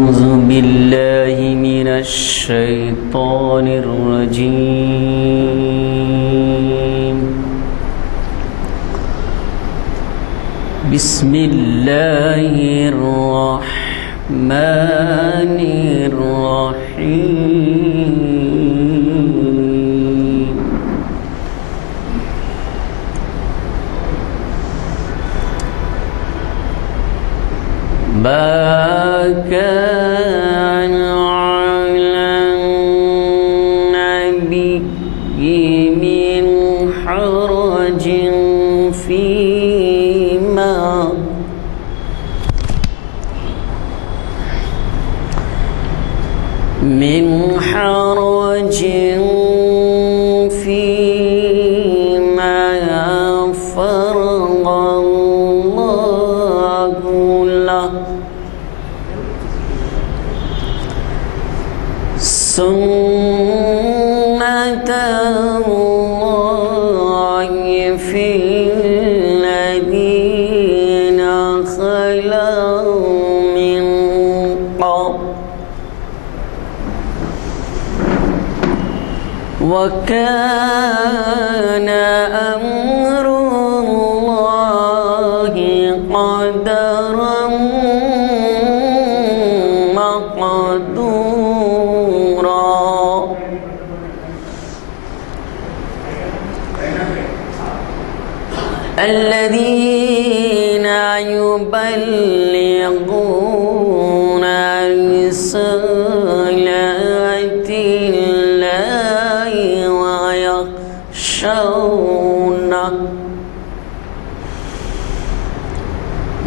أعوذ بالله من الشيطان الرجيم. بسم الله الرحمن الرحيم. ما كان على النبي من حرج فيما فرض الله له سنة الله في الذين خلوا من قبل وكان أمر الله قدرا مقدورا. الذين يبلغون رسالات الله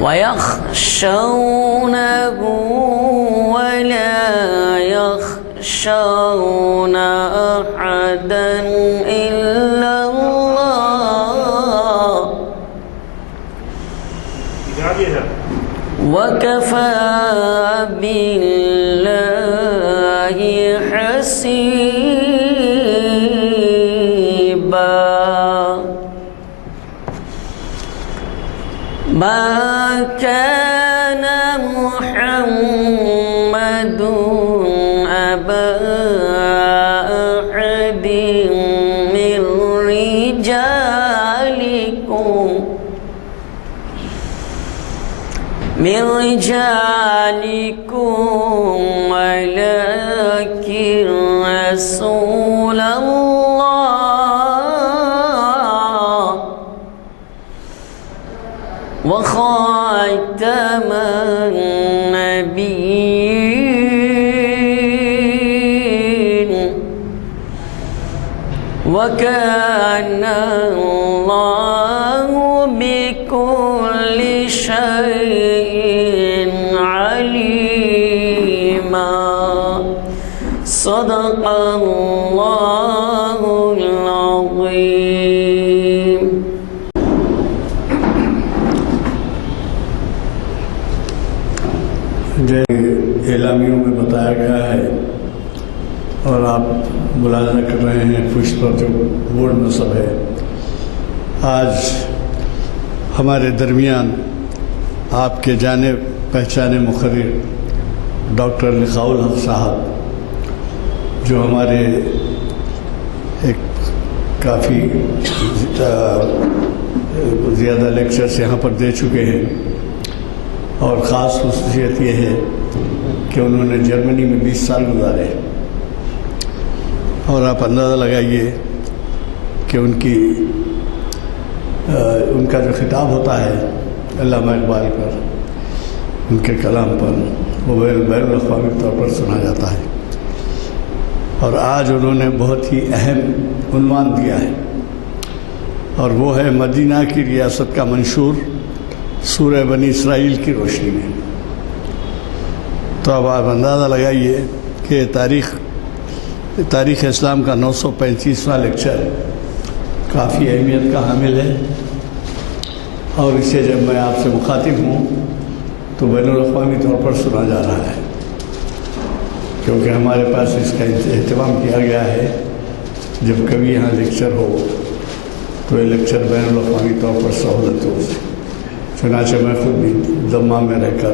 ويخشونه ولا يخشون أحدا إلا الله وكفى بالله حسيبا. ما كان محمد أبا أحد من رجالكم ولكن رسول الله وخاتم النبيين وكان الله بكل شيء عليما. صدق الله العظيم. اعلامیوں میں بتایا گیا ہے اور آپ ملاحظہ کر رہے ہیں پشت پر جو بورڈ نصب ہے. آج ہمارے درمیان آپ کے جانے پہچانے مقرر ڈاکٹر لقاء الحق صاحب جو ہمارے ایک کافی زیادہ لیکچرز یہاں پر دے چکے ہیں اور خاص خصوصیت یہ ہے کہ انہوں نے جرمنی میں 20 سال گزارے اور آپ اندازہ لگائیے کہ ان کا جو خطاب ہوتا ہے علامہ اقبال پر ان کے کلام پر وہ بین الاقوامی طور پر سنا جاتا ہے. اور آج انہوں نے بہت ہی اہم عنوان دیا ہے اور وہ ہے مدینہ کی ریاست کا منشور سورہ بنی اسرائیل کی روشنی میں. تو اب آپ اندازہ لگائیے کہ تاریخ اسلام کا 935واں لیکچر کافی اہمیت کا حامل ہے اور اسے جب میں آپ سے مخاطب ہوں تو بین الاقوامی طور پر سنا جا رہا ہے کیونکہ ہمارے پاس اس کا اہتمام کیا گیا ہے جب کبھی یہاں لیکچر ہو تو یہ لیکچر بین الاقوامی طور پر سہولت ہو. چنانچہ میں خود بھی دمام میں رہ کر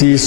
30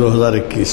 2021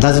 10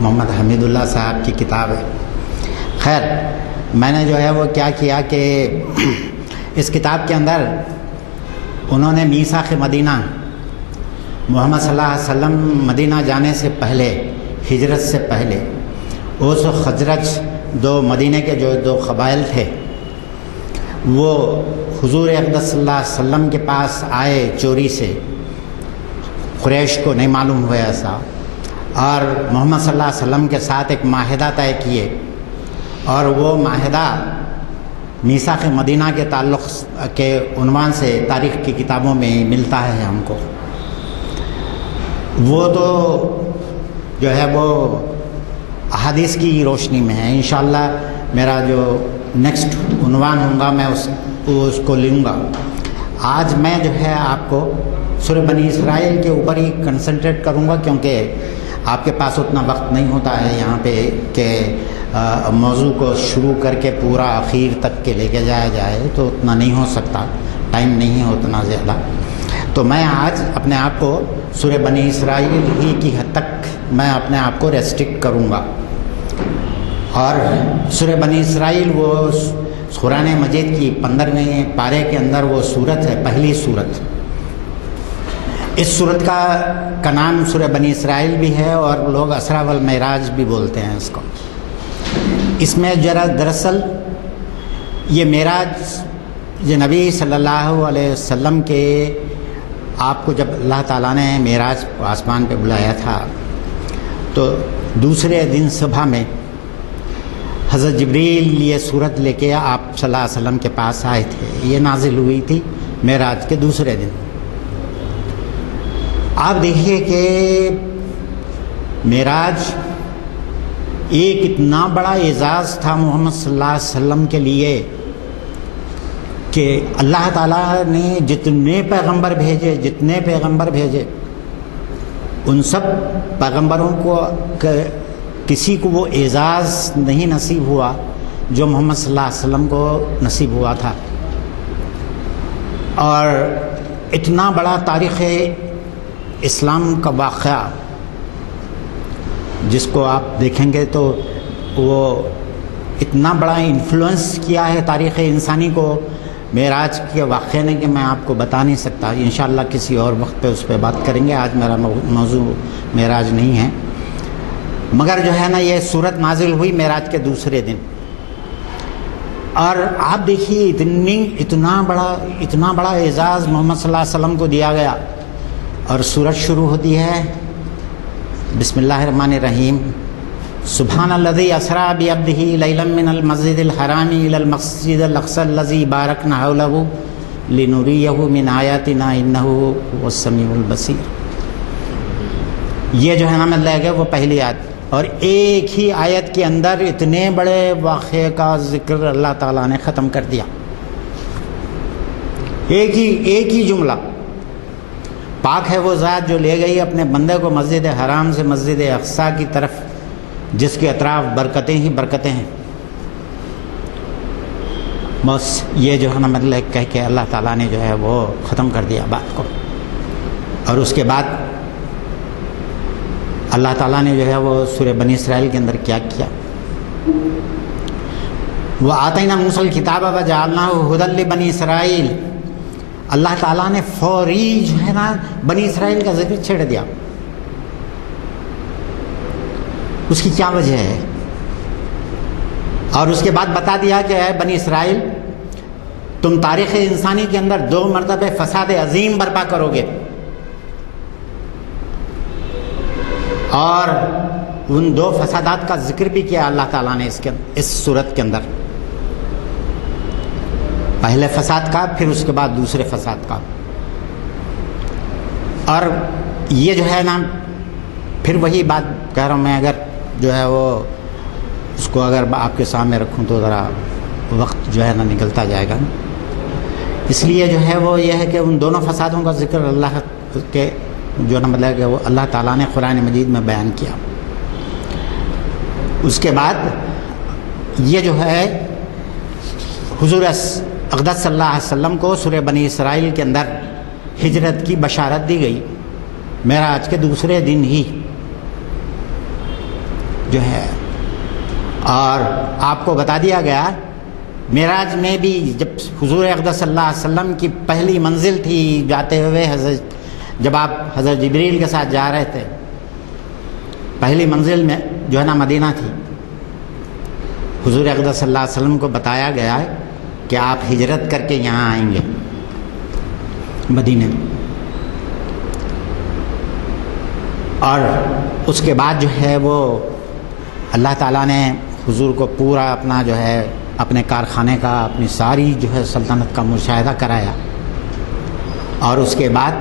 محمد حمیداللہ صاحب کی کتاب ہے. خیر میں نے جو ہے وہ کیا کیا کہ اس کتاب کے اندر انہوں نے میثاق مدینہ، محمد صلی اللہ علیہ وسلم مدینہ جانے سے پہلے، ہجرت سے پہلے، اوس و خزرج دو مدینہ کے جو دو قبائل تھے وہ حضور اقدس صلی اللہ علیہ وسلم کے پاس آئے چوری سے، قریش کو نہیں معلوم ہوا ایسا، اور محمد صلی اللہ علیہ وسلم کے ساتھ ایک معاہدہ طے کیے، اور وہ معاہدہ میثاق مدینہ کے تعلق کے عنوان سے تاریخ کی کتابوں میں ملتا ہے ہم کو. وہ تو جو ہے وہ احادیث کی روشنی میں ہے. انشاءاللہ میرا جو نیکسٹ عنوان ہوگا میں اس کو لوں گا. آج میں جو ہے آپ کو سورہ بنی اسرائیل کے اوپر ہی کنسنٹریٹ کروں گا، کیونکہ آپ کے پاس اتنا وقت نہیں ہوتا ہے یہاں پہ کہ موضوع کو شروع کر کے پورا آخر تک کے لے کے جایا جائے، تو اتنا نہیں ہو سکتا، ٹائم نہیں ہے اتنا زیادہ. تو میں آج اپنے آپ کو سورہ بنی اسرائیل ہی کی حد تک میں اپنے آپ کو ریسٹرکٹ کروں گا. اور سورہ بنی اسرائیل وہ قرآن مجید کی 15ویں پارے کے اندر وہ صورت ہے، پہلی صورت. اس صورت کا نام سورہ بنی اسرائیل بھی ہے، اور لوگ اسرا والمعراج بھی بولتے ہیں اس کو. اس میں دراصل یہ معراج یہ نبی صلی اللہ علیہ وسلم کے آپ کو جب اللہ تعالیٰ نے معراج آسمان پہ بلایا تھا تو دوسرے دن صبح میں حضرت جبریل یہ صورت لے کے آپ صلی اللہ علیہ وسلم کے پاس آئے تھے. یہ نازل ہوئی تھی معراج کے دوسرے دن. آپ دیکھیے کہ معراج ایک اتنا بڑا اعزاز تھا محمد صلی اللہ علیہ وسلم کے لیے کہ اللہ تعالیٰ نے جتنے پیغمبر بھیجے ان سب پیغمبروں کو کسی کو وہ اعزاز نہیں نصیب ہوا جو محمد صلی اللہ علیہ وسلم کو نصیب ہوا تھا. اور اتنا بڑا تاریخ اسلام کا واقعہ جس کو آپ دیکھیں گے تو وہ اتنا بڑا انفلوئنس کیا ہے تاریخ انسانی کو معراج کے واقعے نے کہ میں آپ کو بتا نہیں سکتا. انشاءاللہ کسی اور وقت پہ اس پہ بات کریں گے. آج میرا موضوع معراج نہیں ہے، مگر جو ہے نا یہ صورت نازل ہوئی معراج کے دوسرے دن. اور آپ دیکھیے اتنا بڑا اعزاز محمد صلی اللہ علیہ وسلم کو دیا گیا، اور سورت شروع ہوتی ہے بسم اللہ الرحمن الرحیم. سبحان الذی اسریٰ بعبدہ لیلا من المسجد الحرام الی المسجد الاقصی الذی بارکنا حولہ لنریہ من آیاتنا انہ هو السمیع البصیر. یہ جو ہے نا مطلب ہے وہ پہلی آیت، اور ایک ہی آیت کے اندر اتنے بڑے واقعے کا ذکر اللہ تعالیٰ نے ختم کر دیا. ایک ہی جملہ. پاک ہے وہ ذات جو لے گئی اپنے بندے کو مسجد حرام سے مسجد اقصیٰ کی طرف، جس کے اطراف برکتیں ہی برکتیں ہیں. بس یہ جو ہے نا مطلب کہہ کے اللہ تعالیٰ نے جو ہے وہ ختم کر دیا بات کو. اور اس کے بعد اللہ تعالیٰ نے جو ہے وہ سورہ بنی اسرائیل کے اندر کیا کیا، وہ آتینا موسیٰ الکتاب وجعلناہ ھدی لبنی اسرائیل. اللہ تعالیٰ نے فوری جو ہے نا بنی اسرائیل کا ذکر چھیڑ دیا. اس کی کیا وجہ ہے؟ اور اس کے بعد بتا دیا کہ اے بنی اسرائیل، تم تاریخ انسانی کے اندر 2 مرتبہ فساد عظیم برپا کرو گے، اور ان 2 فسادات کا ذکر بھی کیا اللہ تعالیٰ نے اس صورت کے اندر. پہلے فساد کا، پھر اس کے بعد دوسرے فساد کا. اور یہ جو ہے نا پھر وہی بات کہہ رہا ہوں میں، اگر جو ہے وہ اس کو اگر آپ کے سامنے رکھوں تو ذرا وقت جو ہے نا نکلتا جائے گا. اس لیے جو ہے وہ یہ ہے کہ ان دونوں فسادوں کا ذکر اللہ کے جو نا مطلب کہ وہ اللہ تعالیٰ نے قرآن مجید میں بیان کیا. اس کے بعد یہ جو ہے حضور اقدس صلی اللہ علیہ وسلم کو سورہ بنی اسرائیل کے اندر ہجرت کی بشارت دی گئی معراج کے دوسرے دن ہی. جو ہے. اور آپ کو بتا دیا گیا معراج میں بھی جب حضور اقدس صلی اللہ علیہ وسلم کی پہلی منزل تھی جاتے ہوئے، جب آپ حضرت جبریل کے ساتھ جا رہے تھے، پہلی منزل میں جو ہے نا مدینہ تھی. حضور اقدس صلی اللہ علیہ وسلم کو بتایا گیا ہے کہ آپ ہجرت کر کے یہاں آئیں گے مدینے میں. اور اس کے بعد جو ہے وہ اللہ تعالیٰ نے حضور کو پورا اپنا جو ہے اپنے کارخانے کا، اپنی ساری جو ہے سلطنت کا مشاہدہ کرایا. اور اس کے بعد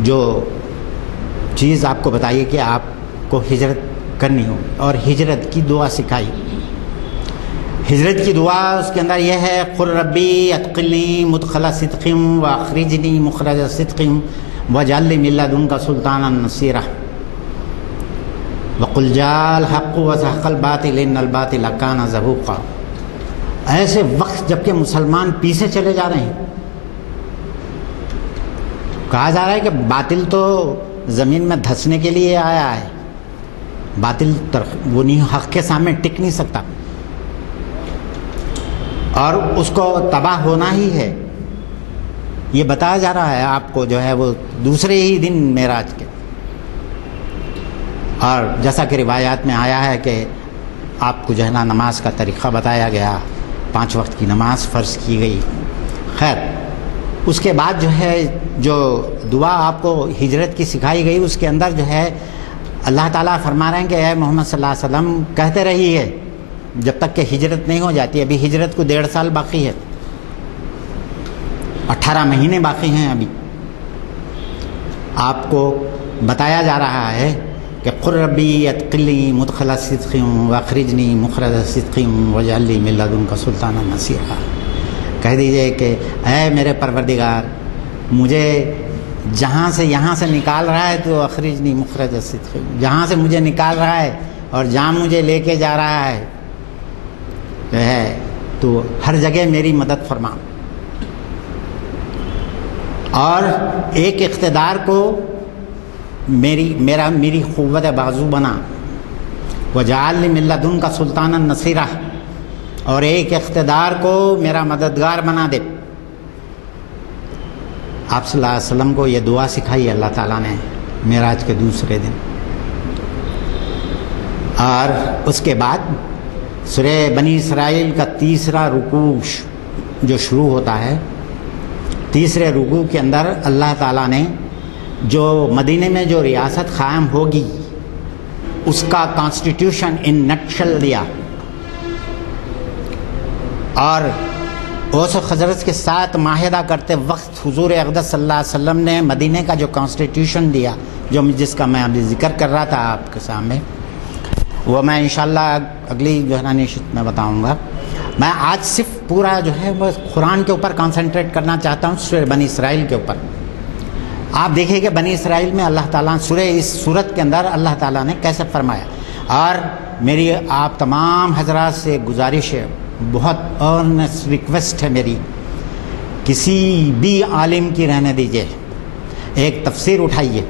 جو چیز آپ کو بتائیے کہ آپ کو ہجرت کرنی ہو، اور ہجرت کی دعا سکھائی. ہجرت کی دعا اس کے اندر یہ ہے، قل ربی ادخلنی مدخل صدق واخرجنی مخرج صدق واجعل لی من لدنک سلطانا نصیرا وقل جاء الحق وزهق الباطل ان الباطل کان زهوقا. ایسے وقت جب کہ مسلمان پیچھے چلے جا رہے ہیں، کہا جا رہا ہے کہ باطل تو زمین میں دھسنے کے لیے آیا ہے، باطل وہ نہیں، حق کے سامنے ٹک نہیں سکتا، اور اس کو تباہ ہونا ہی ہے. یہ بتایا جا رہا ہے آپ کو جو ہے وہ دوسرے ہی دن معراج کے. اور جیسا کہ روایات میں آیا ہے کہ آپ کو جو ہے نا نماز کا طریقہ بتایا گیا، 5 وقت کی نماز فرض کی گئی. خیر، اس کے بعد جو ہے جو دعا آپ کو ہجرت کی سکھائی گئی، اس کے اندر جو ہے اللہ تعالیٰ فرما رہے ہیں کہ اے محمد صلی اللہ علیہ وسلم کہتے رہیے جب تک کہ ہجرت نہیں ہو جاتی. ابھی ہجرت کو 1.5 سال باقی ہے، 18 مہینے باقی ہیں. ابھی آپ کو بتایا جا رہا ہے کہ قل ربی ادخلنی مدخل صدق واخرجنی مخرج صدق واجعل لی من لدنک سلطانا نصیرا. کہہ دیجئے کہ اے میرے پروردگار، مجھے جہاں سے یہاں سے نکال رہا ہے تو اخرجنی مخرج صدق، جہاں سے مجھے نکال رہا ہے اور جہاں مجھے لے کے جا رہا ہے جو ہے تو ہر جگہ میری مدد فرما. اور ایک اقتدار کو میری قوت بازو بنا، وجعل لی من لدنک سلطانا نصیرا، اور ایک اقتدار کو میرا مددگار بنا دے. آپ صلی اللہ علیہ وسلم کو یہ دعا سکھائی اللہ تعالیٰ نے معراج کے دوسرے دن. اور اس کے بعد سورہ بنی اسرائیل کا تیسرا رکوع جو شروع ہوتا ہے، تیسرے رکوع کے اندر اللہ تعالیٰ نے جو مدینے میں جو ریاست قائم ہوگی اس کا کانسٹیٹیوشن ان نٹشل دیا. اور اوس و خزرج کے ساتھ معاہدہ کرتے وقت حضور اقدس صلی اللہ علیہ وسلم نے مدینے کا جو کانسٹیٹیوشن دیا، جس کا میں ابھی ذکر کر رہا تھا آپ کے سامنے، وہ میں انشاءاللہ اگلی جو ہے نا نشست میں بتاؤں گا. میں آج صرف پورا جو ہے وہ قرآن کے اوپر کانسنٹریٹ کرنا چاہتا ہوں، سورہ بنی اسرائیل کے اوپر. آپ دیکھیں کہ بنی اسرائیل میں اللہ تعالیٰ اس سورت کے اندر اللہ تعالیٰ نے کیسے فرمایا. اور میری آپ تمام حضرات سے گزارش ہے، بہت ارنسٹ ریکویسٹ ہے میری، کسی بھی عالم کی رہنے دیجیے، ایک تفسیر اٹھائیے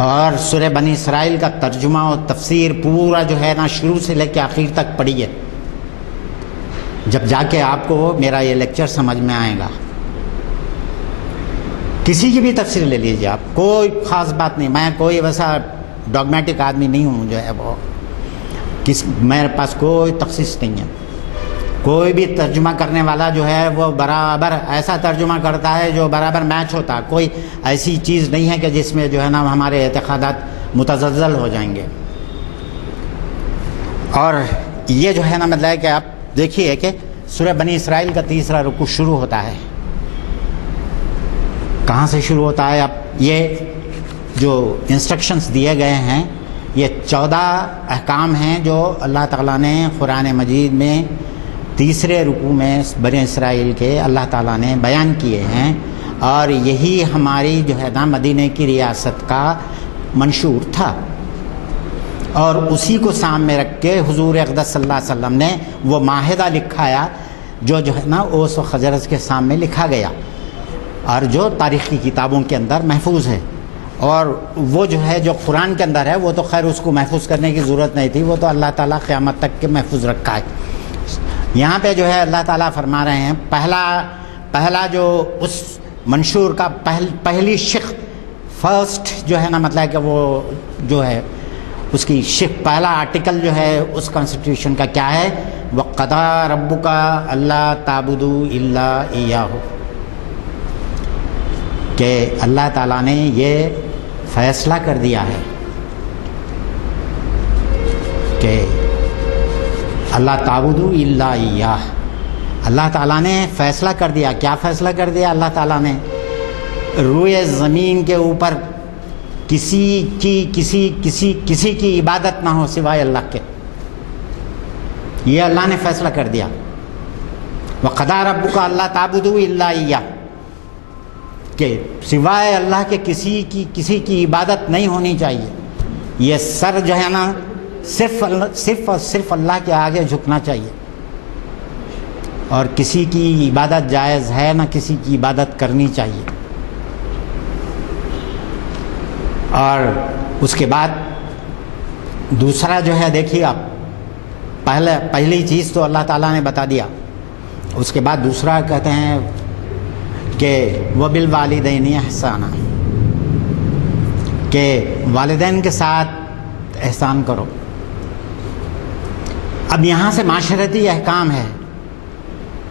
اور سورہ بنی اسرائیل کا ترجمہ اور تفسیر پورا جو ہے نا شروع سے لے کے آخر تک پڑھیے، جب جا کے آپ کو میرا یہ لیکچر سمجھ میں آئے گا. کسی کی بھی تفسیر لے لیجیے آپ، کوئی خاص بات نہیں، میں کوئی ویسا ڈاگمیٹک آدمی نہیں ہوں جو ہے وہ میرے پاس کوئی تخصیص نہیں ہے. کوئی بھی ترجمہ کرنے والا جو ہے وہ برابر ایسا ترجمہ کرتا ہے جو برابر میچ ہوتا ہے. کوئی ایسی چیز نہیں ہے کہ جس میں جو ہے نا ہمارے اعتقادات متزلزل ہو جائیں گے. اور یہ جو ہے نا مطلب کہ آپ دیکھیے کہ سورہ بنی اسرائیل کا تیسرا رکوع شروع ہوتا ہے. کہاں سے شروع ہوتا ہے؟ اب یہ جو انسٹرکشنز دیے گئے ہیں یہ 14 احکام ہیں جو اللہ تعالیٰ نے قرآن مجید میں تیسرے رکوع میں بنی اسرائیل کے اللہ تعالیٰ نے بیان کیے ہیں. اور یہی ہماری جو ہے نا مدینے کی ریاست کا منشور تھا، اور اسی کو سامنے رکھ کے حضور اقدس صلی اللہ علیہ وسلم نے وہ معاہدہ لکھایا جو ہے نا اوس و خزرج کے سامنے لکھا گیا اور جو تاریخی کتابوں کے اندر محفوظ ہے. اور وہ جو ہے جو قرآن کے اندر ہے وہ تو خیر اس کو محفوظ کرنے کی ضرورت نہیں تھی، وہ تو اللہ تعالیٰ قیامت تک کے محفوظ رکھا ہے۔ یہاں پہ جو ہے اللہ تعالیٰ فرما رہے ہیں پہلا جو اس منشور کا پہلی شق فرسٹ جو ہے نا مطلب کہ وہ جو ہے اس کی شق پہلا آرٹیکل جو ہے اس کانسٹیٹیوشن کا کیا ہے؟ وَقَضَىٰ رَبُّكَ أَلَّا تَعْبُدُوا إِلَّا إِيَّاهُ، کہ اللہ تعالیٰ نے یہ فیصلہ کر دیا ہے کہ اللہ تعبدوا الا ایاہ، اللہ تعالیٰ نے فیصلہ کر دیا۔ کیا فیصلہ کر دیا اللہ تعالیٰ نے؟ روئے زمین کے اوپر کسی کی عبادت نہ ہو سوائے اللہ کے، یہ اللہ نے فیصلہ کر دیا۔ وَقَضَىٰ رَبُّكَ أَلَّا تَعْبُدُوا إِلَّا إِيَّاهُ، کہ سوائے اللہ کے کسی کی عبادت نہیں ہونی چاہیے، یہ سر جو ہے نا صرف اور صرف اللہ کے آگے جھکنا چاہیے، اور کسی کی عبادت جائز ہے نہ کسی کی عبادت کرنی چاہیے۔ اور اس کے بعد دوسرا جو ہے دیکھیے آپ، پہلی چیز تو اللہ تعالیٰ نے بتا دیا، اس کے بعد دوسرا کہتے ہیں کہ وَبِالْوَالِدَيْنِ احسانا، کہ والدین کے ساتھ احسان کرو۔ اب یہاں سے معاشرتی احکام ہے۔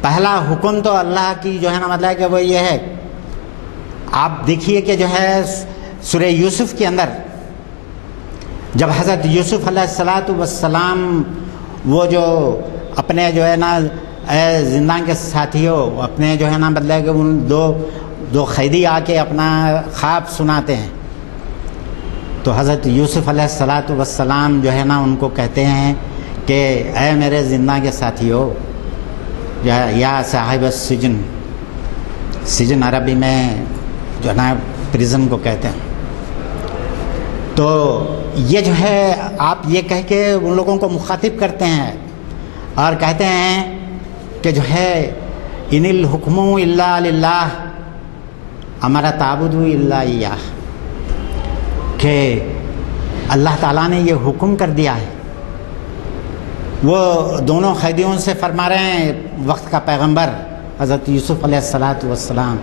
پہلا حکم تو اللہ کی جو ہے نا مطلب کہ وہ یہ ہے، آپ دیکھیے کہ جو ہے سورہ یوسف کے اندر جب حضرت یوسف علیہ السلام وہ جو اپنے جو ہے نا اے زندان کے ساتھیوں، اپنے جو ہے نا مطلب کہ ان دو قیدی آ کے اپنا خواب سناتے ہیں، تو حضرت یوسف علیہ السلام جو ہے نا ان کو کہتے ہیں کہ اے میرے زندان کے ساتھیوں، یا صاحب السجن، سجن عربی میں جو ہے نا پریزن کو کہتے ہیں، تو یہ جو ہے آپ یہ کہہ کے ان لوگوں کو مخاطب کرتے ہیں اور کہتے ہیں کہ جو ہے ان الحکم الا للہ امر تعبدوا الا ایاہ، کہ اللہ تعالیٰ نے یہ حکم کر دیا ہے۔ وہ دونوں قیدیوں سے فرما رہے ہیں وقت کا پیغمبر حضرت یوسف علیہ السلام،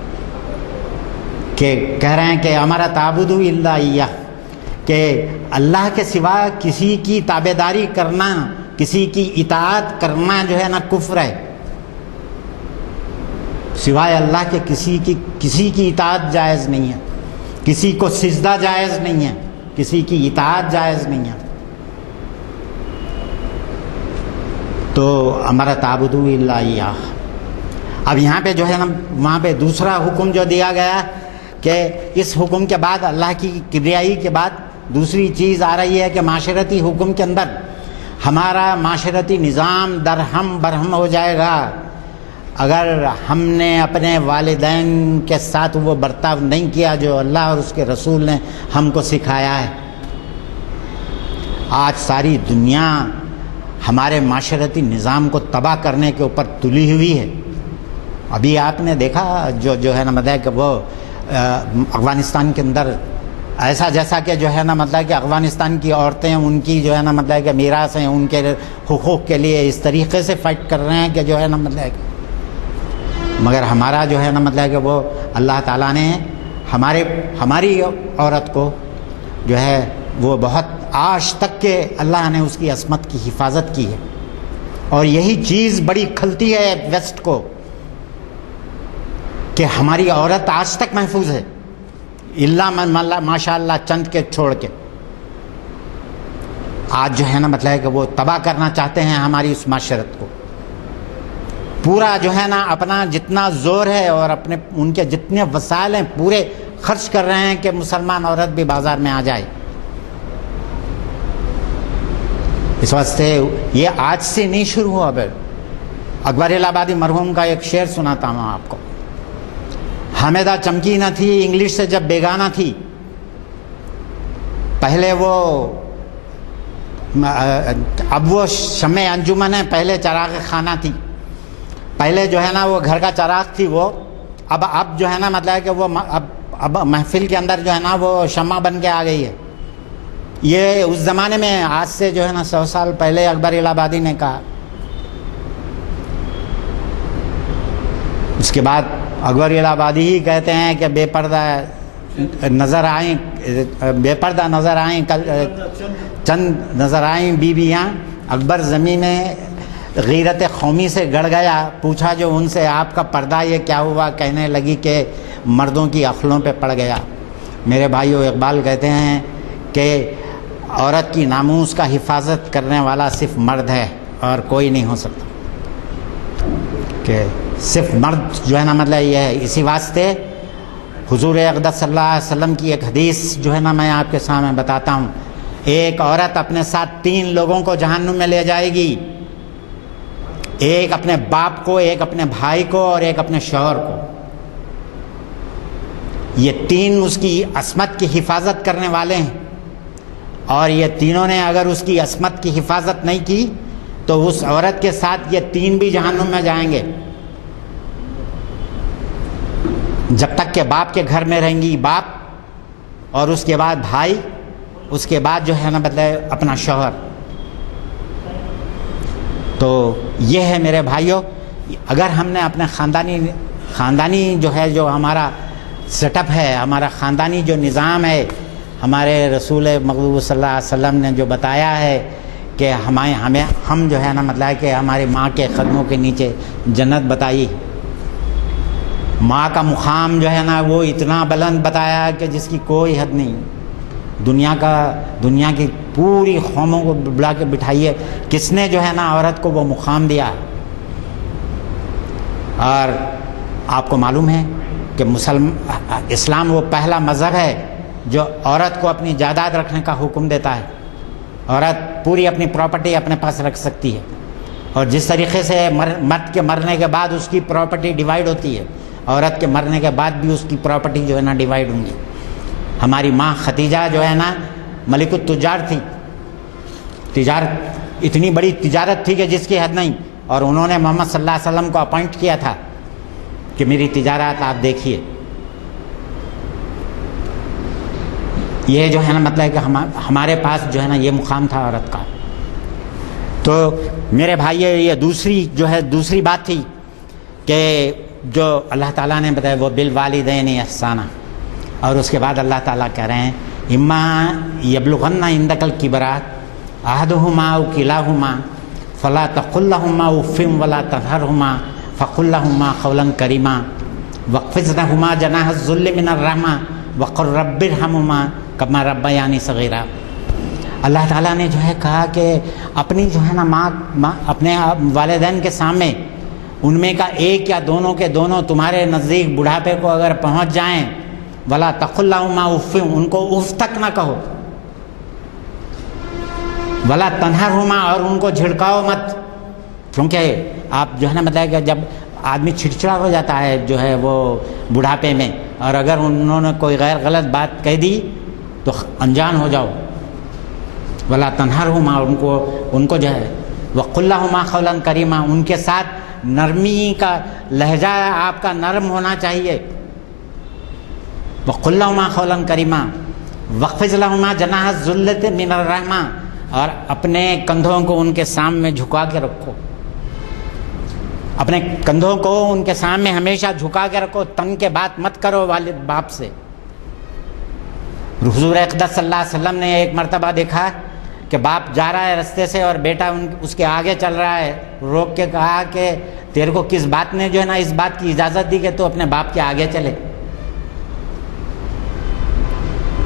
کہ کہہ رہے ہیں کہ امر تعبدوا الا ایاہ، کہ اللہ کے سوا کسی کی تابعداری کرنا، کسی کی اطاعت کرنا جو ہے نا کفر ہے۔ سوائے اللہ کے کسی کی اطاعت جائز نہیں ہے، کسی کو سجدہ جائز نہیں ہے، کسی کی اطاعت جائز نہیں ہے۔ تو امر تعبدوا الا ایاہ۔ اب یہاں پہ جو ہے نا وہاں پہ دوسرا حکم جو دیا گیا کہ اس حکم کے بعد اللہ کی کبریائی کے بعد دوسری چیز آ رہی ہے کہ معاشرتی حکم کے اندر ہمارا معاشرتی نظام درہم برہم ہو جائے گا اگر ہم نے اپنے والدین کے ساتھ وہ برتاؤ نہیں کیا جو اللہ اور اس کے رسول نے ہم کو سکھایا ہے۔ آج ساری دنیا ہمارے معاشرتی نظام کو تباہ کرنے کے اوپر تلی ہوئی ہے۔ ابھی آپ نے دیکھا جو ہے نا مطلب کہ وہ افغانستان کے اندر ایسا جیسا کہ جو ہے نا مطلب کہ افغانستان کی عورتیں ان کی جو ہے نا مطلب کہ میراث ہیں، ان کے حقوق کے لیے اس طریقے سے فائٹ کر رہے ہیں کہ جو ہے نا مطلب کہ، مگر ہمارا جو ہے نا مطلب کہ وہ اللہ تعالیٰ نے ہماری عورت کو جو ہے وہ بہت آج تک کہ اللہ نے اس کی عصمت کی حفاظت کی ہے، اور یہی چیز بڑی کھلتی ہے ویسٹ کو کہ ہماری عورت آج تک محفوظ ہے، اللہ ماشاء اللہ چند کے چھوڑ کے۔ آج جو ہے نا مطلب کہ وہ تباہ کرنا چاہتے ہیں ہماری اس معاشرت کو، پورا جو ہے نا اپنا جتنا زور ہے اور اپنے ان کے جتنے وسائل ہیں پورے خرچ کر رہے ہیں کہ مسلمان عورت بھی بازار میں آ جائے۔ اس واسطے یہ آج سے نہیں شروع ہوا۔ اکبر الہ آبادی مرحوم کا ایک شعر سناتا ہوں آپ کو۔ حامدہ چمکی نہ تھی انگلش سے جب بیگانہ تھی، پہلے وہ اب وہ شمع انجمن ہے، پہلے چراغ خانہ تھی، پہلے جو ہے نا وہ گھر کا چراغ تھی وہ، اب جو ہے نا مطلب کہ وہ اب محفل کے اندر جو ہے نا وہ شمع بن کے آ گئی ہے. یہ اس زمانے میں آج سے جو ہے نا 100 سال پہلے اکبر الہ آبادی نے کہا. اس کے بعد اکبر الہ آبادی ہی کہتے ہیں کہ بے پردہ نظر آئیں چند نظر آئیں بیویاں. اکبر زمین میں غیرت قومی سے گڑ گیا. پوچھا جو ان سے آپ کا پردہ یہ کیا ہوا؟ کہنے لگی کہ مردوں کی عقلوں پہ پڑ گیا. میرے بھائیو، اقبال کہتے ہیں کہ عورت کی ناموس کا حفاظت کرنے والا صرف مرد ہے اور کوئی نہیں ہو سکتا. کہ صرف مرد جو ہے نا مطلب یہ ہے. اسی واسطے حضور اقدس صلی اللہ علیہ وسلم کی ایک حدیث جو ہے نا میں آپ کے سامنے بتاتا ہوں. ایک عورت اپنے ساتھ 3 لوگوں کو جہنم میں لے جائے گی. ایک اپنے باپ کو، ایک اپنے بھائی کو اور ایک اپنے شوہر کو. یہ 3 اس کی عصمت کی حفاظت کرنے والے ہیں، اور یہ تینوں نے اگر اس کی عصمت کی حفاظت نہیں کی تو اس عورت کے ساتھ یہ 3 بھی جہنم میں جائیں گے. جب تک کہ باپ کے گھر میں رہیں گی باپ، اور اس کے بعد بھائی، اس کے بعد جو ہے نا مطلب اپنا شوہر. تو یہ ہے میرے بھائیوں، اگر ہم نے اپنے خاندانی جو ہے، جو ہمارا سیٹ اپ ہے، ہمارا خاندانی جو نظام ہے، ہمارے رسول مقبول صلی اللہ علیہ وسلم نے جو بتایا ہے کہ ہم جو ہے نا مطلب کہ ہماری ماں کے قدموں کے نیچے جنت بتائی. ماں کا مقام جو ہے نا وہ اتنا بلند بتایا کہ جس کی کوئی حد نہیں. دنیا کی پوری قوموں کو بلا کے بٹھائیے، کس نے جو ہے نا عورت کو وہ مقام دیا. اور آپ کو معلوم ہے کہ اسلام وہ پہلا مذہب ہے جو عورت کو اپنی جائیداد رکھنے کا حکم دیتا ہے. عورت پوری اپنی پراپرٹی اپنے پاس رکھ سکتی ہے، اور جس طریقے سے مرد کے مرنے کے بعد اس کی پراپرٹی ڈیوائیڈ ہوتی ہے، عورت کے مرنے کے بعد بھی اس کی پراپرٹی جو ہے نا ڈیوائیڈ ہوں گی. ہماری ماں ختیجہ جو ہے نا ملک التجار تھی. تجارت اتنی بڑی تجارت تھی کہ جس کی حد نہیں، اور انہوں نے محمد صلی اللہ علیہ وسلم کو اپوائنٹ کیا تھا کہ میری تجارت آپ دیکھیے. یہ جو ہے نا مطلب کہ ہمارے پاس جو ہے نا یہ مقام تھا عورت کا. تو میرے بھائی یہ دوسری بات تھی کہ جو اللہ تعالیٰ نے بتایا وہ بالوالدین احسانہ. اور اس کے بعد اللہ تعالیٰ کہہ رہے ہیں اما یبلغن عندک الکبر احدہما او کلاہما فلا تقل لہما اف ولا تنہرہما فقل لہما قولا کریما واخفض لہما جناح الذل من الرحمہ وقل رب ارحمہما کما ربیانی صغیرا. اللہ تعالیٰ نے جو ہے کہا کہ اپنی جو ہے نا ماں اپنے والدین کے سامنے، ان میں کا ایک یا دونوں کے دونوں تمہارے نزدیک بڑھاپے کو اگر پہنچ جائیں، ولا تقل لہما اف، ان کو اف تک نہ کہو، ولا تنہرہما، اور ان کو جھڑکاؤ مت. کیونکہ آپ جو ہے نا مطلب کہ جب آدمی چھڑچھڑا ہو جاتا ہے جو ہے وہ بڑھاپے میں، اور اگر انہوں نے کوئی غیر غلط بات کہہ دی تو انجان ہو جاؤ. ولا تنہرہما، ان کو جو ہے وقل لہما قولا کریما، ان کے ساتھ نرمی کا لہجہ آپ کا نرم ہونا چاہیے. وقل لہما قولا کریما واخفض لہما جناح الذل من الرحمہ، اور اپنے کندھوں کو ان کے سامنے جھکا کے رکھو. اپنے کندھوں کو ان کے سامنے ہمیشہ جھکا کے رکھو، تن کے بات مت کرو والد باپ سے. حضور اقدس صلی اللہ علیہ وسلم نے ایک مرتبہ دیکھا کہ باپ جا رہا ہے رستے سے اور بیٹا اس کے آگے چل رہا ہے. روک کے کہا کہ تیرے کو کس بات نے جو ہے نا اس بات کی اجازت دی کہ تو اپنے باپ کے آگے چلے؟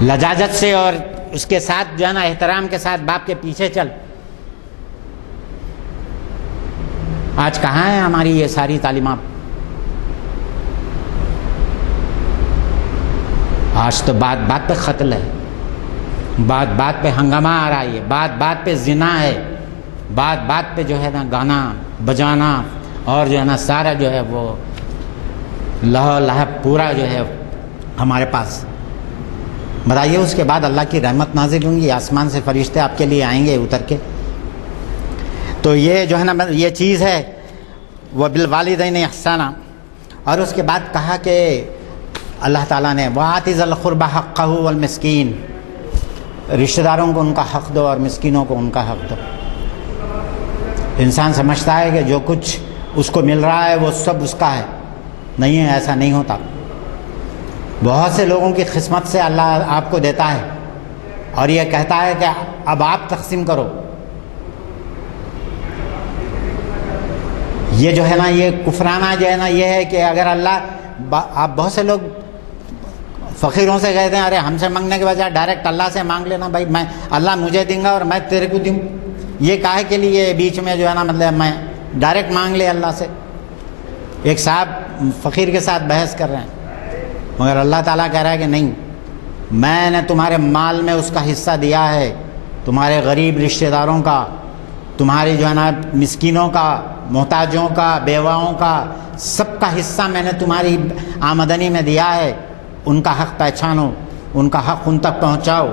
لجاجت سے اور اس کے ساتھ جو ہے نا احترام کے ساتھ باپ کے پیچھے چل. آج کہاں ہے ہماری یہ ساری تعلیمات؟ آج تو بات بات پہ قتل ہے، بات بات پہ ہنگامہ آ رہا ہے، بات بات پہ زنا ہے، بات بات پہ جو ہے نا گانا بجانا، اور جو ہے نا سارا جو ہے وہ لہو لہب پورا جو ہے ہمارے پاس. بتائیے اس کے بعد اللہ کی رحمت نازل ہوں گی، آسمان سے فرشتے آپ کے لیے آئیں گے اتر کے. تو یہ جو ہے نا یہ چیز ہے وہ بالوالدین احسانہ. اور اس کے بعد کہا کہ اللہ تعالیٰ نے وَآتِ ذِی الْقُرْبَى حَقَّهُ وَالْمِسْكِينَ، رشتہ داروں کو ان کا حق دو اور مسکینوں کو ان کا حق دو۔ انسان سمجھتا ہے کہ جو کچھ اس کو مل رہا ہے وہ سب اس کا ہے، نہیں ہے، ایسا نہیں ہوتا۔ بہت سے لوگوں کی قسمت سے اللہ آپ کو دیتا ہے اور یہ کہتا ہے کہ اب آپ تقسیم کرو۔ یہ جو ہے نا، یہ کفرانہ جو ہے نا، یہ ہے کہ اگر اللہ، آپ بہت سے لوگ فقیروں سے کہتے ہیں ارے ہم سے مانگنے کے بجائے ڈائریکٹ اللہ سے مانگ لینا، بھائی میں اللہ مجھے دیں گا اور میں تیرے کو دوں۔ یہ کاہے کے لیے بیچ میں جو ہے نا، مطلب میں ڈائریکٹ مانگ لے اللہ سے۔ ایک صاحب فقیر کے ساتھ بحث کر رہے ہیں، مگر اللہ تعالیٰ کہہ رہا ہے کہ نہیں، میں نے تمہارے مال میں اس کا حصہ دیا ہے، تمہارے غریب رشتہ داروں کا، تمہاری جو ہے نا مسکینوں کا، محتاجوں کا، بیواؤں کا، سب کا حصہ میں نے تمہاری آمدنی میں دیا ہے۔ ان کا حق پہچانو، ان کا حق ان تک پہنچاؤ۔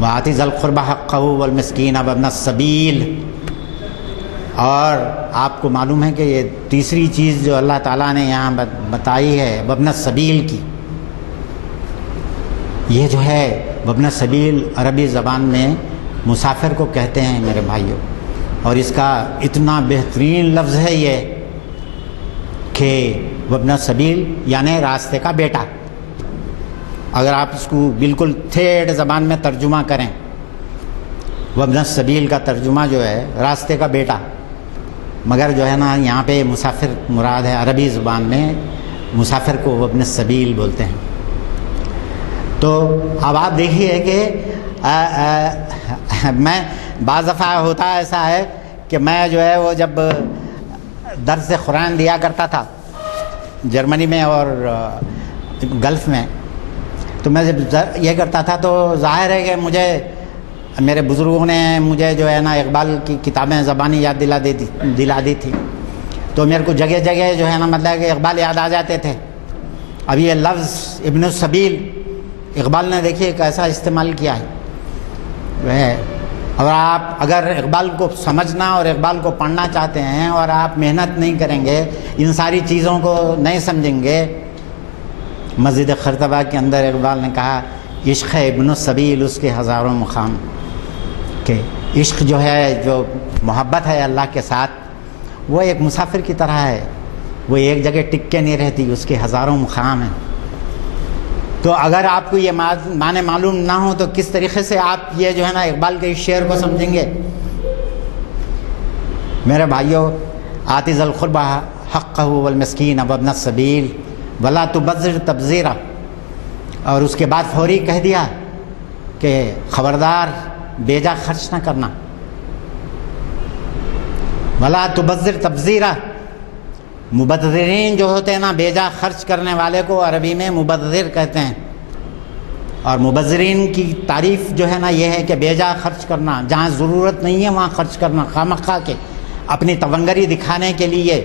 وَآتِ ذِی الْقُرْبَى حَقَّهُ وَالْمِسْكِينَ وَابْنَ السَّبِيلِ۔ اور آپ کو معلوم ہے کہ یہ تیسری چیز جو اللہ تعالیٰ نے یہاں بتائی ہے وَابْنَ السَّبِيلِ کی، یہ جو ہے وَابْنَ السَّبِيلِ عربی زبان میں مسافر کو کہتے ہیں میرے بھائیوں، اور اس کا اتنا بہترین لفظ ہے یہ کہ وابن السبیل یعنی راستے کا بیٹا۔ اگر آپ اس کو بالکل ٹھیٹ زبان میں ترجمہ کریں، وابن السبیل کا ترجمہ جو ہے راستے کا بیٹا، مگر جو ہے نا یہاں پہ مسافر مراد ہے، عربی زبان میں مسافر کو وابن السبیل بولتے ہیں۔ تو اب آپ دیکھیے کہ میں بعض دفعہ ہوتا ایسا ہے کہ میں جو ہے وہ جب درس قرآن دیا کرتا تھا جرمنی میں اور گلف میں، تو میں جب یہ کرتا تھا تو ظاہر ہے کہ مجھے میرے بزرگوں نے مجھے جو ہے نا اقبال کی کتابیں زبانی یاد دلا دی تھی، تو میرے کو جگہ جگہ جو ہے نا مطلب کہ اقبال یاد آ جاتے تھے۔ اب یہ لفظ ابن السبیل اقبال نے دیکھیے کیسا استعمال کیا ہے۔ اور آپ اگر اقبال کو سمجھنا اور اقبال کو پڑھنا چاہتے ہیں اور آپ محنت نہیں کریں گے، ان ساری چیزوں کو نہیں سمجھیں گے، مسجد خرطبہ کے اندر اقبال نے کہا عشق ابن السبیل اس کے ہزاروں مقام، کہ عشق جو ہے، جو محبت ہے اللہ کے ساتھ، وہ ایک مسافر کی طرح ہے، وہ ایک جگہ ٹک کے نہیں رہتی، اس کے ہزاروں مقام ہیں۔ تو اگر آپ کو یہ معنی معلوم نہ ہو تو کس طریقے سے آپ یہ جو ہے نا اقبال کے اس شعر کو سمجھیں گے؟ میرے بھائیوں، آتِ ذی القربى حقہ والمسکین وابن السبیل ولا تبذر تبذیرا، اور اس کے بعد فوری کہہ دیا کہ خبردار بیجا خرچ نہ کرنا، ولا تبذر تبذیرا۔ مبذرین جو ہوتے ہیں نا، بیجا خرچ کرنے والے کو عربی میں مبذر کہتے ہیں، اور مبذرین کی تعریف جو ہے نا یہ ہے کہ بیجا خرچ کرنا، جہاں ضرورت نہیں ہے وہاں خرچ کرنا، خواہ کے اپنی تونگری دکھانے کے لیے،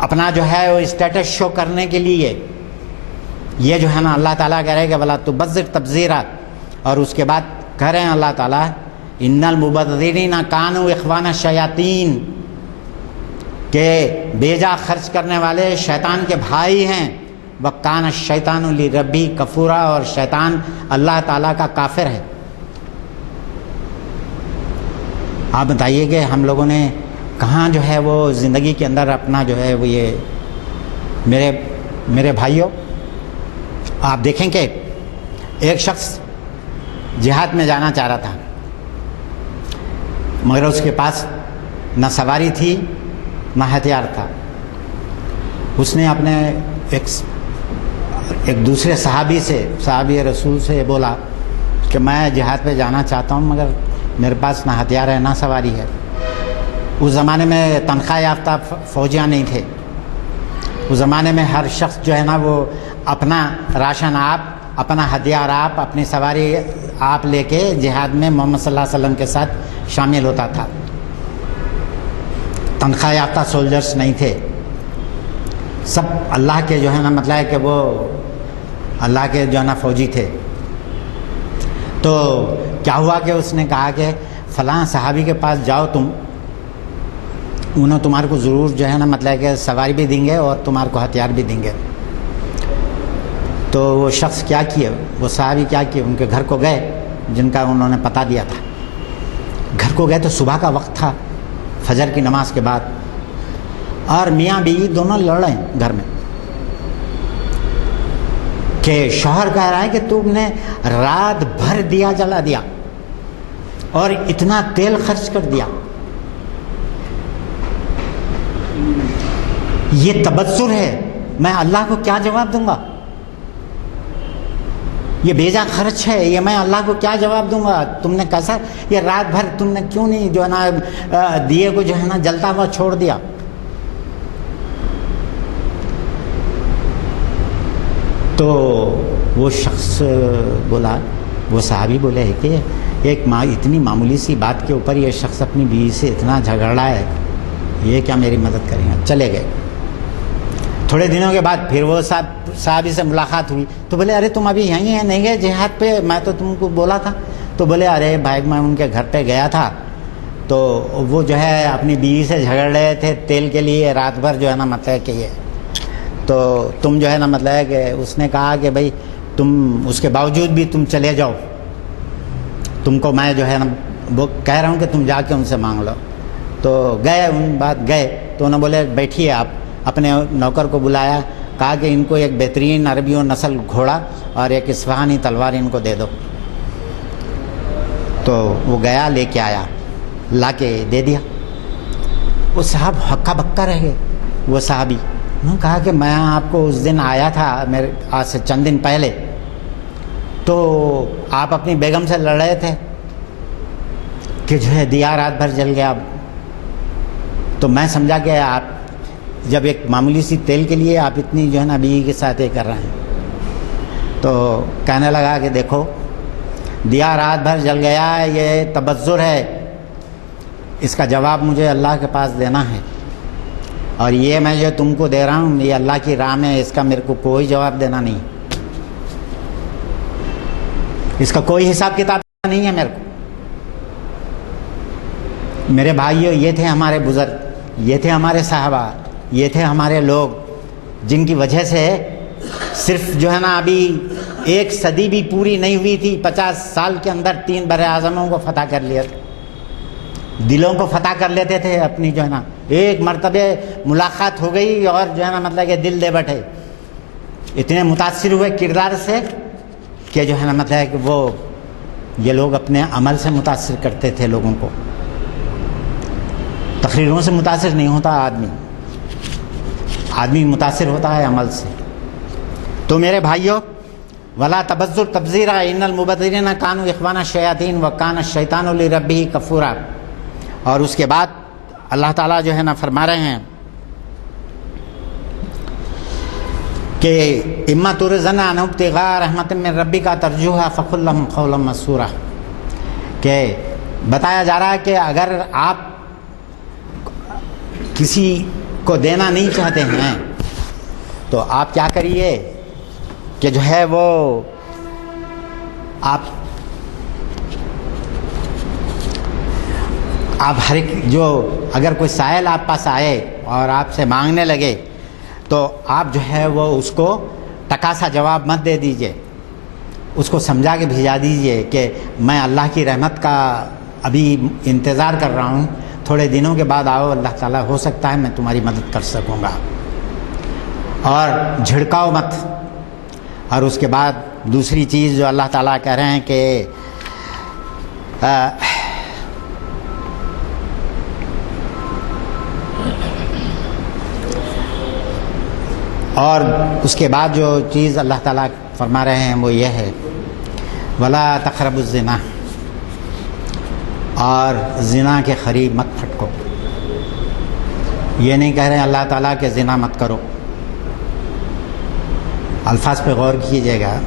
اپنا جو ہے وہ اسٹیٹس شو کرنے کے لیے، یہ جو ہے نا اللہ تعالیٰ کہہ رہے کہ ولا تبذر تبذیرا۔ اور اس کے بعد کہہ رہے ہیں اللہ تعالیٰ ان المبذرین کانوا اخوان الشیاطین، کہ بیجا خرچ کرنے والے شیطان کے بھائی ہیں، وَكَانَ الشَّيْطَانُ لِرَبِّهِ كَفُورًا، اور شیطان اللہ تعالیٰ کا کافر ہے۔ آپ بتائیے کہ ہم لوگوں نے کہاں جو ہے وہ زندگی کے اندر اپنا جو ہے وہ یہ، میرے بھائیوں، آپ دیکھیں کہ ایک شخص جہاد میں جانا چاہ رہا تھا، مگر اس کے پاس نہ سواری تھی نہ ہتھیار تھا۔ اس نے اپنے ایک دوسرے صحابی رسول سے بولا کہ میں جہاد پہ جانا چاہتا ہوں، مگر میرے پاس نہ ہتھیار ہے نہ سواری ہے۔ اس زمانے میں تنخواہ یافتہ فوجیاں نہیں تھے، اس زمانے میں ہر شخص جو ہے نا وہ اپنا راشن آپ، اپنا ہتھیار آپ، اپنی سواری آپ لے کے جہاد میں محمد صلی اللہ علیہ وسلم کے ساتھ شامل ہوتا تھا۔ تنخواہ یافتہ سولجرز نہیں تھے، سب اللہ کے جو ہے نا مطلب ہے کہ وہ اللہ کے جو ہے نا فوجی تھے۔ تو کیا ہوا کہ اس نے کہا کہ فلاں صحابی کے پاس جاؤ تم، انہوں تمہارے کو ضرور جو ہے نا مطلب کہ سواری بھی دیں گے اور تمہارے کو ہتھیار بھی دیں گے. تو وہ شخص کیا کیے, وہ صحابی کیا کیے, ان کے گھر کو گئے جن کا انہوں نے پتہ دیا تھا. گھر کو گئے تو صبح کا وقت تھا, فجر کی نماز کے بعد, اور میاں بیوی دونوں لڑ رہے ہیں گھر میں کہ شوہر کہہ رہا ہے کہ تم نے رات بھر دیا جلا دیا اور اتنا تیل خرچ کر دیا, یہ تبذر ہے, میں اللہ کو کیا جواب دوں گا؟ یہ بیجا خرچ ہے, یہ میں اللہ کو کیا جواب دوں گا؟ تم نے کیسا, یہ رات بھر تم نے کیوں نہیں جو ہے نا دیے کو جو ہے نا جلتا ہوا چھوڑ دیا؟ تو وہ شخص بولا, وہ صحابی بولے ہے کہ ایک اتنی معمولی سی بات کے اوپر یہ شخص اپنی بیوی سے اتنا جھگڑا ہے, یہ کیا میری مدد کریں گے؟ چلے گئے. تھوڑے دنوں کے بعد پھر وہ صحابی سے ملاقات ہوئی تو بولے ارے تم ابھی یہیں ہیں, نہیں گئے جہاد پہ؟ میں تو تم کو بولا تھا. تو بولے ارے بھائی میں ان کے گھر پہ گیا تھا تو وہ جو ہے اپنی بیوی سے جھگڑ رہے تھے تیل کے لیے رات بھر جو ہے نا مطلب کہ یہ, تو تم جو ہے نا مطلب ہے کہ اس نے کہا کہ بھائی تم اس کے باوجود بھی تم چلے جاؤ, تم کو میں جو ہے نا وہ کہہ رہا ہوں کہ تم جا کے ان سے مانگ لو. تو گئے, ان بات گئے تو انہوں بولے بیٹھیے, آپ اپنے نوکر کو بلایا, کہا کہ ان کو ایک بہترین عربی و نسل گھوڑا اور ایک اصفہانی تلوار ان کو دے دو. تو وہ گیا لے کے آیا, لا کے دے دیا. وہ صاحب ہکا بکا رہ گئے. وہ صحابی انہوں نے کہا کہ میں آپ کو اس دن آیا تھا, میرے آج سے چند دن پہلے, تو آپ اپنی بیگم سے لڑ رہے تھے کہ جو ہے دیا رات بھر جل گیا. تو میں سمجھا کہ آپ جب ایک معمولی سی تیل کے لیے آپ اتنی جو ہے نا بیوی کے ساتھ یہ کر رہے ہیں. تو کہنے لگا کہ دیکھو دیا رات بھر جل گیا, یہ تبذر ہے, اس کا جواب مجھے اللہ کے پاس دینا ہے, اور یہ میں جو تم کو دے رہا ہوں یہ اللہ کی راہ میں, اس کا میرے کو کوئی جواب دینا نہیں, اس کا کوئی حساب کتاب نہیں ہے میرے کو. میرے بھائیوں, یہ تھے ہمارے بزرگ, یہ تھے ہمارے صحابہ, یہ تھے ہمارے لوگ جن کی وجہ سے صرف جو ہے نا ابھی ایک صدی بھی پوری نہیں ہوئی تھی, 50 سال کے اندر 3 بر اعظموں کو فتح کر لیا تھا, دلوں کو فتح کر لیتے تھے اپنی جو ہے نا, ایک مرتبہ ملاقات ہو گئی اور جو ہے نا مطلب کہ دل دے بیٹھے, اتنے متاثر ہوئے کردار سے کہ جو ہے نا مطلب کہ وہ یہ لوگ اپنے عمل سے متاثر کرتے تھے لوگوں کو. تقریروں سے متاثر نہیں ہوتا آدمی متاثر ہوتا ہے عمل سے. تو میرے بھائیوں, ولا تبذر تبذیرا ان المبذرین کانوا اخوان الشیاطین وکان الشیطان لربہ کفورا. اور اس کے بعد اللہ تعالیٰ جو ہے نا فرما رہے ہیں کہ اما ترضن عنہم ابتغاء رحمت من ربک ترجوها فقل لهم قولا مسورا, کہ بتایا جا رہا ہے کہ اگر آپ کسی کو دینا نہیں چاہتے ہیں تو آپ کیا کریے کہ جو ہے وہ آپ ہر ایک جو اگر کوئی سائل آپ پاس آئے اور آپ سے مانگنے لگے تو آپ جو ہے وہ اس کو ٹکا سا جواب مت دے دیجئے, اس کو سمجھا کے بھیجا دیجئے کہ میں اللہ کی رحمت کا ابھی انتظار کر رہا ہوں, تھوڑے دنوں کے بعد آؤ, اللہ تعالیٰ ہو سکتا ہے میں تمہاری مدد کر سکوں گا. اور جھڑکاؤ مت. اور اس کے بعد دوسری چیز جو اللہ تعالیٰ کہہ رہے ہیں کہ اور اس کے بعد جو چیز اللہ تعالیٰ فرما رہے ہیں وہ یہ ہے ولا تقربوا الزنا, اور زنا کے قریب مت پھٹکو. یہ نہیں کہہ رہے ہیں اللہ تعالیٰ کہ زنا مت کرو, الفاظ پہ غور کیجیے گا.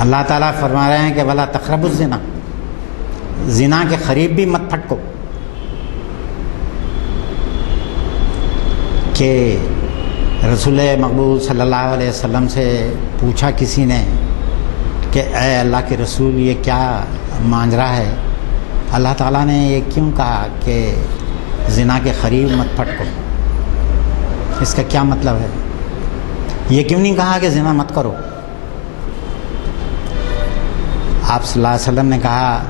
اللہ تعالیٰ فرما رہے ہیں کہ ولا تقربوا الزنا, زنا کے قریب بھی مت پھٹکو. کہ رسول مقبول صلی اللہ علیہ وسلم سے پوچھا کسی نے کہ اے اللہ کے رسول یہ کیا ماجرا ہے, اللہ تعالیٰ نے یہ کیوں کہا کہ زنا کے قریب مت پھٹکو. اس کا کیا مطلب ہے؟ یہ کیوں نہیں کہا کہ زنا مت کرو؟ آپ صلی اللہ علیہ وسلم نے کہا،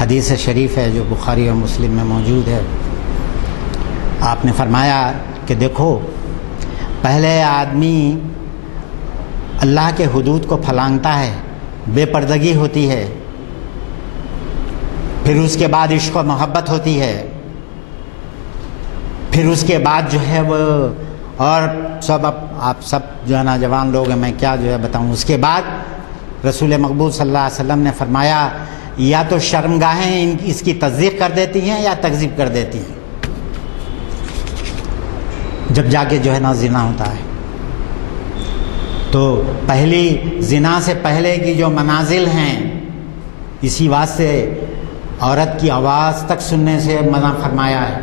حدیث شریف ہے جو بخاری اور مسلم میں موجود ہے، آپ نے فرمایا کہ دیکھو، پہلے آدمی اللہ کے حدود کو پھلانگتا ہے، بے پردگی ہوتی ہے، پھر اس کے بعد عشق و محبت ہوتی ہے، پھر اس کے بعد جو ہے وہ اور سب، اب آپ سب جو ہے نا جوان لوگ ہیں، میں کیا جو ہے بتاؤں. اس کے بعد رسول مقبول صلی اللہ علیہ وسلم نے فرمایا یا تو شرمگاہیں اس کی تصدیق کر دیتی ہیں یا تکذیب کر دیتی ہیں، جب جا کے جو ہے نا زنا ہوتا ہے. تو پہلی زنا سے پہلے کی جو منازل ہیں، اسی واسطے عورت کی آواز تک سننے سے منع فرمایا ہے.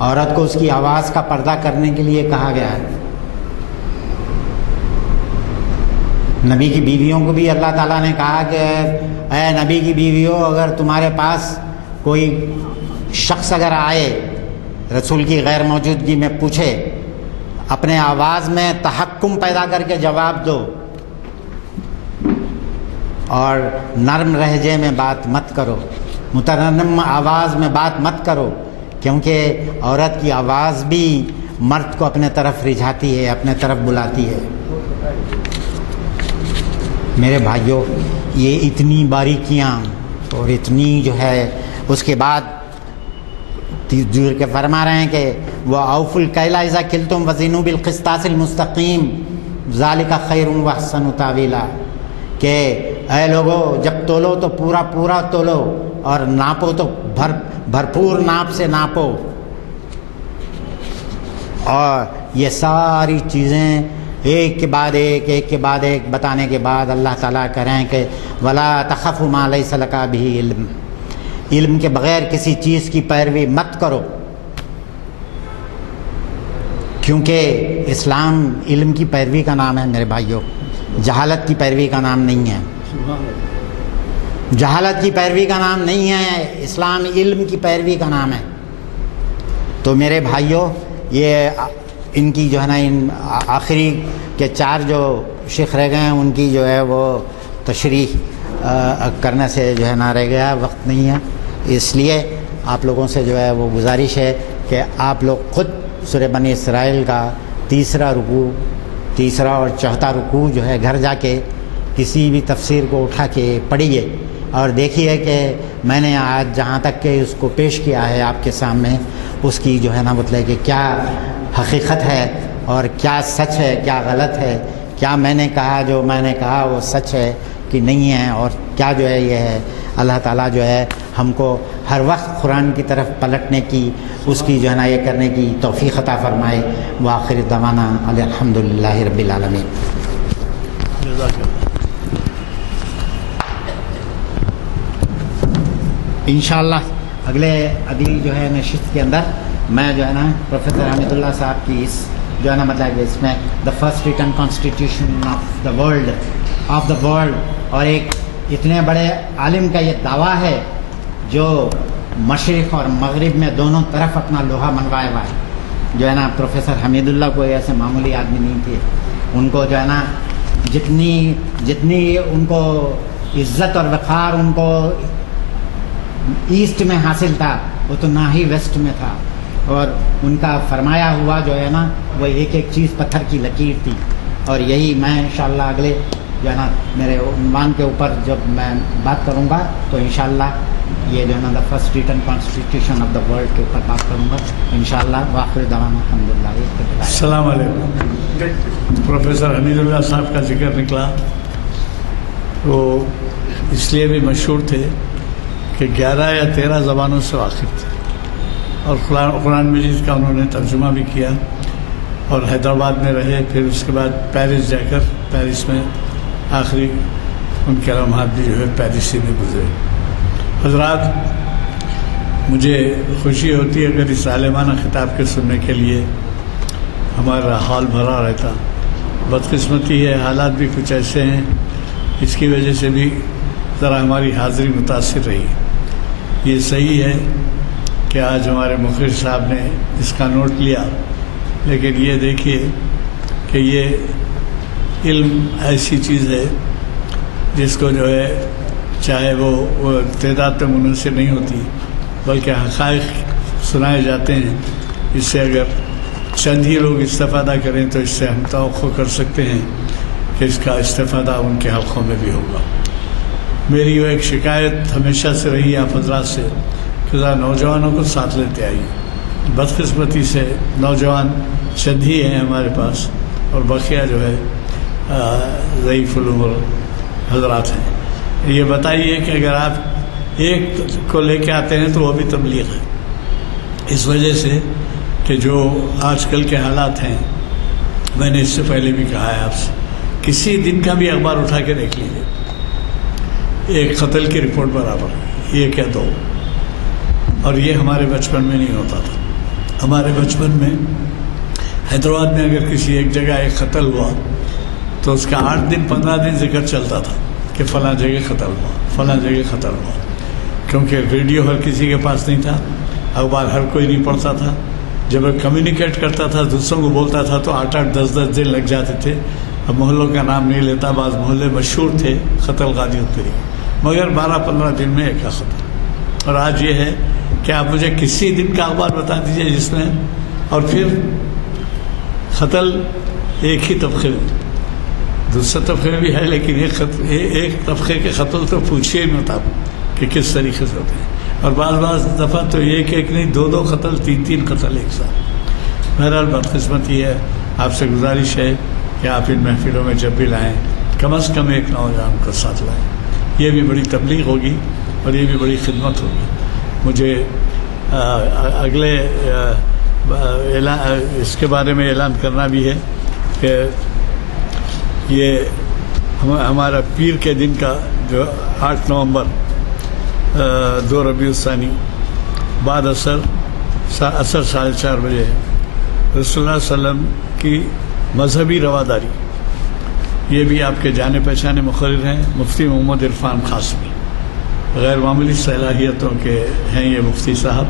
عورت کو اس کی آواز کا پردہ کرنے کے لیے کہا گیا ہے. نبی کی بیویوں کو بھی اللہ تعالیٰ نے کہا کہ اے نبی کی بیویوں، اگر تمہارے پاس کوئی شخص اگر آئے رسول کی غیر موجودگی میں پوچھے، اپنے آواز میں تحکم پیدا کر کے جواب دو، اور نرم لہجے میں بات مت کرو، مترنم آواز میں بات مت کرو، کیونکہ عورت کی آواز بھی مرد کو اپنے طرف رجھاتی ہے، اپنے طرف بلاتی ہے. میرے بھائیوں، یہ اتنی باریکیاں اور اتنی جو ہے، اس کے بعد جو کہ فرما رہے ہیں کہ وہ اوف الکیل اذا کلتم وزنوا بالقسطاس المستقیم ذالک خیر واحسن تاویلا، کہ اے لوگو جب تولو تو پورا پورا تولو، اور ناپو تو بھرپور ناپ سے ناپو. اور یہ ساری چیزیں ایک کے بعد ایک، ایک کے بعد ایک بتانے کے بعد اللہ تعالیٰ کہہ رہے ہیں کہ وَلَا تَخَفُ مَا لَيْسَ لَكَ بِهِ علم، علم کے بغیر کسی چیز کی پیروی مت کرو، کیونکہ اسلام علم کی پیروی کا نام ہے میرے بھائیوں، جہالت کی پیروی کا نام نہیں ہے. جہالت کی پیروی کا نام نہیں ہے، اسلام علم کی پیروی کا نام ہے. تو میرے بھائیوں، یہ ان کی جو ہے نا، ان آخری کے 4 جو شیخ رہ گئے ہیں، ان کی جو ہے وہ تشریح کرنے سے جو ہے نا رہ گیا، وقت نہیں ہے. اس لیے آپ لوگوں سے جو ہے وہ گزارش ہے کہ آپ لوگ خود سورہ بنی اسرائیل کا تیسرا رکوع، تیسرا اور چوتھا رکوع جو ہے گھر جا کے کسی بھی تفسیر کو اٹھا کے پڑھیے، اور دیکھیے کہ میں نے آج جہاں تک کہ اس کو پیش کیا ہے آپ کے سامنے، اس کی جو ہے نا مطلب کہ کیا حقیقت ہے اور کیا سچ ہے، کیا غلط ہے، کیا میں نے کہا جو میں نے کہا وہ سچ ہے کہ نہیں ہے، اور کیا جو ہے یہ ہے. اللہ تعالیٰ جو ہے ہم کو ہر وقت قرآن کی طرف پلٹنے کی، اس کی جو ہے نا یہ کرنے کی توفیق عطا فرمائے. وآخر دعوانا الحمدللہ رب العالمین. انشاءاللہ اگلی جو ہے نشست کے اندر میں جو ہے نا پروفیسر حمید اللہ صاحب کی اس جو ہے نا مطلب اس میں the first return constitution of the world, اور ایک اتنے بڑے عالم کا یہ دعویٰ ہے جو مشرق اور مغرب میں دونوں طرف اپنا لوہا منوائے ہوا ہے. جو ہے نا پروفیسر حمید اللہ کوئی ایسے معمولی آدمی نہیں تھے. ان کو جو ہے نا جتنی ان کو عزت اور وقار ان کو ایسٹ میں حاصل تھا، اتنا ہی ویسٹ میں تھا. اور ان کا فرمایا ہوا جو ہے نا وہ ایک ایک چیز پتھر کی لکیر تھی. اور یہی میں انشاءاللہ اگلے جو ہے نا میرے عنوان کے اوپر جب میں بات کروں گا تو انشاءاللہ یہ جو ہے نا the first return constitution of the world کے اوپر بات کروں گا انشاءاللہ. وآخر دعوانا الحمدللہ. السلام علیکم. پروفیسر حمید اللہ صاحب کا ذکر نکلا، وہ اس لیے بھی مشہور تھے کہ 11 یا 13 زبانوں سے واقف تھے، اور قرآن مجید کا انہوں نے ترجمہ بھی کیا، اور حیدرآباد میں رہے. پھر اس کے بعد پیرس جا کر پیرس میں آخری ان کے لمحات بھی جو ہے پیرس ہی میں گزرے. حضرات، مجھے خوشی ہوتی ہے اگر اس عالمانہ خطاب کے سننے کے لیے ہمارا حال بھرا رہتا. بدقسمتی ہے، حالات بھی کچھ ایسے ہیں، اس کی وجہ سے بھی ذرا ہماری حاضری متاثر رہی. یہ صحیح ہے کہ آج ہمارے مخرج صاحب نے اس کا نوٹ لیا، لیکن یہ دیکھیے کہ یہ علم ایسی چیز ہے جس کو جو ہے چاہے وہ تعداد پہ منحصر نہیں ہوتی، بلکہ حقائق سنائے جاتے ہیں. اس سے اگر چند ہی لوگ استفادہ کریں تو اس سے ہم توقع کر سکتے ہیں کہ اس کا استفادہ ان کے حلقوں میں بھی ہوگا. میری وہ ایک شکایت ہمیشہ سے رہی آپ حضرات سے کہ ذرا نوجوانوں کو ساتھ لیتے آئیے. بدقسمتی سے نوجوان چند ہی ہیں ہمارے پاس، اور بقیہ جو ہے ضعیف العمر حضرات ہیں. یہ بتائیے کہ اگر آپ ایک کو لے کے آتے ہیں تو وہ بھی تبلیغ ہے. اس وجہ سے کہ جو آج کل کے حالات ہیں، میں نے اس سے پہلے بھی کہا ہے آپ سے، کسی دن کا بھی اخبار اٹھا کے دیکھ لیجیے، ایک قتل کی رپورٹ برابر، یہ کیا دو. اور یہ ہمارے بچپن میں نہیں ہوتا تھا. ہمارے بچپن میں حیدرآباد میں اگر کسی ایک جگہ ایک قتل ہوا تو اس کا 8 دن 15 دن ذکر چلتا تھا کہ فلاں جگہ قتل ہوا، فلاں جگہ قتل ہوا، کیونکہ ریڈیو ہر کسی کے پاس نہیں تھا، اخبار ہر کوئی نہیں پڑھتا تھا. جب وہ کمیونیکیٹ کرتا تھا، دوسروں کو بولتا تھا تو 8-8 10-10 دن لگ جاتے تھے. اب محلوں کا نام نہیں لیتا، بعض محلے مشہور تھے قتل غازی اتری، مگر 12-15 دن میں ایک کا قتل. اور آج یہ ہے کہ آپ مجھے کسی دن کا اخبار بتا دیجئے جس میں، اور پھر قتل ایک ہی طبقے میں، دوسرے طبقے میں بھی ہے، لیکن ایک طبقے کے قتل تو پوچھیے مت آپ کہ کس طریقے سے ہوتے ہیں. اور بعض دفعہ تو ایک نہیں 2 قتل 3 قتل ایک ساتھ. بہرحال بدقسمتی ہے. آپ سے گزارش ہے کہ آپ ان محفلوں میں جب بھی لائیں کم از کم ایک نوجوان کو ساتھ لائیں. یہ بھی بڑی تبلیغ ہوگی اور یہ بھی بڑی خدمت ہوگی. مجھے اگلے اس کے بارے میں اعلان کرنا بھی ہے کہ یہ ہمارا پیر کے دن کا جو 8 نومبر 2 ربیع الثانی بعد عصر 4:30 بجے رسول اللہ صلی اللہ علیہ وسلم کی مذہبی رواداری، یہ بھی آپ کے جانے پہچانے مقرر ہیں مفتی محمد عرفان قاسمی. غیر معمولی صلاحیتوں کے ہیں یہ مفتی صاحب.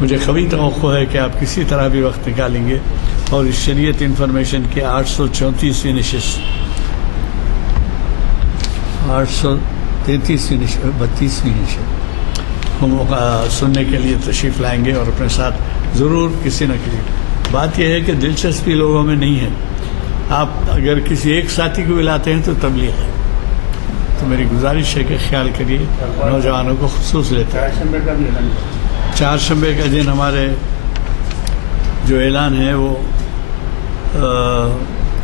مجھے قوی توقع ہے کہ آپ کسی طرح بھی وقت نکالیں گے اور اس شریعت انفارمیشن کے 834ویں نشست 833ویں نشست 32ویں نشست سننے کے لیے تشریف لائیں گے، اور اپنے ساتھ ضرور کسی نہ کسی. بات یہ ہے کہ دلچسپی لوگوں میں نہیں ہے. آپ اگر کسی ایک ساتھی کو بھی لاتے ہیں تو تبلیغ ہے. تو میری گزارش ہے کہ خیال کریے، نوجوانوں کو خصوص لیتے ہیں. چہارشنبے کا دن ہمارے جو اعلان ہے وہ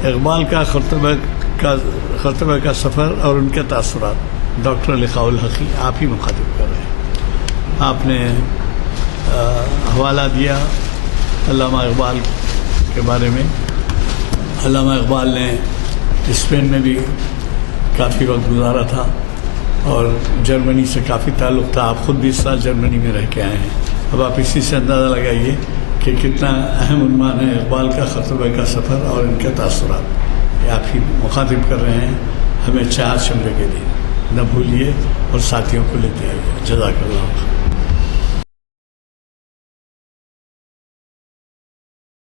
اقبال کا خرطبہ کا سفر اور ان کے تاثرات، ڈاکٹر لقاء الحقی آپ ہی مخاطب کر رہے ہیں. آپ نے حوالہ دیا علامہ اقبال کے بارے میں. علامہ اقبال نے اسپین میں بھی کافی وقت گزارا تھا اور جرمنی سے کافی تعلق تھا. آپ خود 20 سال جرمنی میں رہ کے آئے ہیں. اب آپ اسی سے اندازہ لگائیے کہ کتنا اہم عنوان ہے اقبال کا خرطبہ کا سفر اور ان کے تاثرات. یہ آپ ہی مخاطب کر رہے ہیں. ہمیں 4 شنبے کے دن نہ بھولیے اور ساتھیوں کو لیتے آئیے. جزاک اللہ.